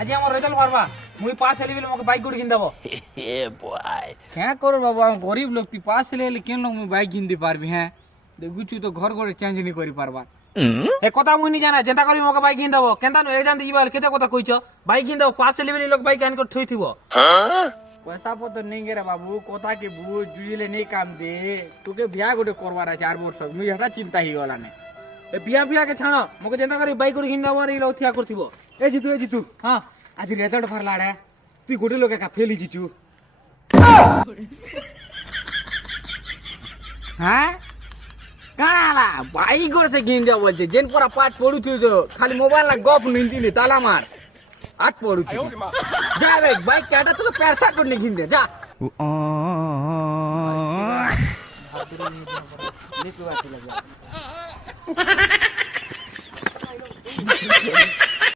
আজি আমার রেজাল্ট পারবা মুই পাস হলি বলে মোকে বাইক গুড়ি কিন দেব क्या करो बाबू हम गरीब लोग ती पास ले ले केन लोग में बाइक किन पारबी हैं देखुछु तो घर घर चेंज नहीं करी पारबा এ কথা মুই নি জানা যেটা করি মোকে বাইক কিন দেব কেনতা নো এক্সাম দিবা কেতে কথা কইছ বাইক কিন দেব পাস হলি বলে লোক বাইক আন করে থই থিব पैसा पत्र नहीं गे रे बाबू कोता के बुझ जुइले नहीं काम दे तुके बियाह गोटे करवार है 4 वर्ष मुई हटा चिंता ही गला ने এ বিয়া বিয়া কে ছাড় মোকে যেটা করি বাইক গুড়ি কিন দেব আর ইলো থিয়া করথিব ए जितू हां आज रिजल्ट फरला रे তুই গোটে লোক একা ফেলি জিচু हां काला बाइक गोर से गिन दे बोलछे जेन पूरा पाठ पढु थियो जो खाली मोबाइल ना गप निंतिले ताला मार आठ पढु थियो जा रे बाइक काटा तो पैसा को नहीं गिन दे जा निकलवा के लगा